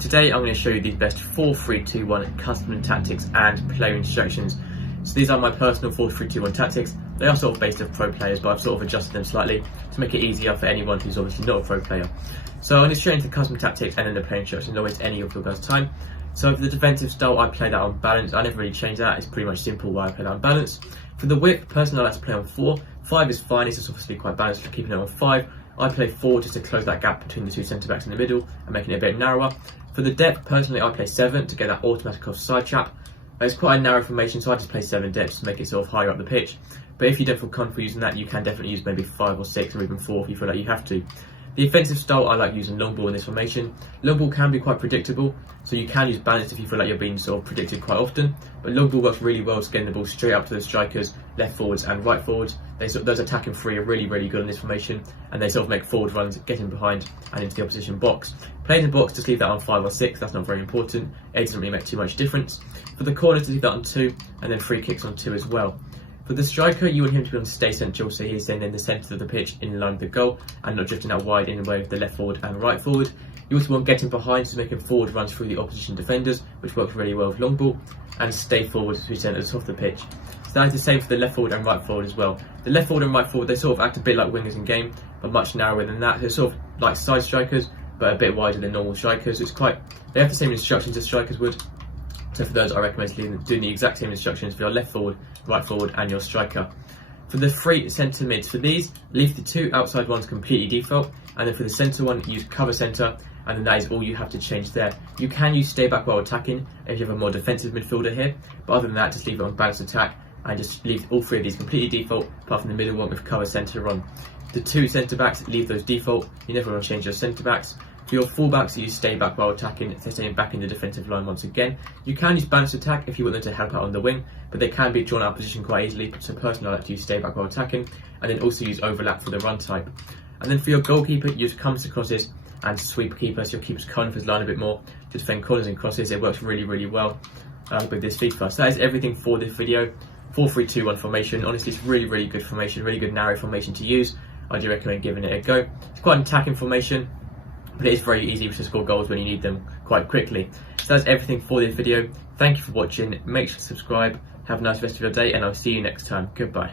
Today I'm going to show you the best 4-3-2-1 custom tactics and player instructions. So these are my personal 4-3-2-1 tactics. They are sort of based off pro players, but I've sort of adjusted them slightly to make it easier for anyone who's obviously not a pro player. So I'm going to show you the custom tactics and then the player instructions, not waste any of your guys' time. So for the defensive style, I play that on balance. I never really change that. It's pretty much simple why I play that on balance. For the width, personally I like to play on 4. 5 is fine, it's just obviously quite balanced for keeping it on 5. I play 4 just to close that gap between the two centre backs in the middle and making it a bit narrower. For the depth, personally I play 7 to get that automatic offside trap. It's quite a narrow formation, so I just play 7 depths to make it sort of higher up the pitch. But if you don't feel comfortable using that, you can definitely use maybe 5 or 6 or even 4 if you feel like you have to. The offensive style, I like using long ball in this formation. Long ball can be quite predictable, so you can use balance if you feel like you're being sort of predicted quite often. But long ball works really well, getting the ball straight up to the strikers, left forwards and right forwards. Those attacking three are really good in this formation, and they sort of make forward runs, getting behind and into the opposition box. Playing in the box, just leave that on 5 or 6, that's not very important. It doesn't really make too much difference. For the corners, just leave that on 2, and then free kicks on 2 as well. For the striker, you want him to be on stay central, so he's staying in the centre of the pitch in line with the goal and not drifting out wide in the way of the left forward and right forward. You also want getting behind, so making forward runs through the opposition defenders, which works really well with long ball, and stay forward to be centres off the pitch. So that is the same for the left forward and right forward as well. The left forward and right forward, they sort of act a bit like wingers in game, but much narrower than that. They're sort of like side strikers, but a bit wider than normal strikers. It's they have the same instructions as strikers would. So for those, I recommend doing the exact same instructions for your left forward, right forward and your striker. For the 3 centre mids, for these, leave the 2 outside ones completely default, and then for the centre one, use cover centre, and then that is all you have to change there. You can use stay back while attacking if you have a more defensive midfielder here, but other than that, just leave it on balanced attack, and just leave all 3 of these completely default, apart from the middle one with cover centre on. The 2 centre backs, leave those default. You never want to change your centre backs. For your fullbacks, you stay back while attacking, if they're staying back in the defensive line once again. You can use balanced attack if you want them to help out on the wing, but they can be drawn out of position quite easily, so personally I like to use stay back while attacking, and then also use overlap for the run type. And then for your goalkeeper, use comes to crosses and sweep keeper, so your keeper's kind of his line a bit more to defend corners and crosses. It works really well with this Fifa. So that is everything for this video. 4-3-2-1 formation. Honestly, it's really good formation, really good narrow formation to use. I do recommend giving it a go. It's quite an attacking formation, but it is very easy to score goals when you need them quite quickly. So that's everything for this video. Thank you for watching. Make sure to subscribe. Have a nice rest of your day, and I'll see you next time. Goodbye.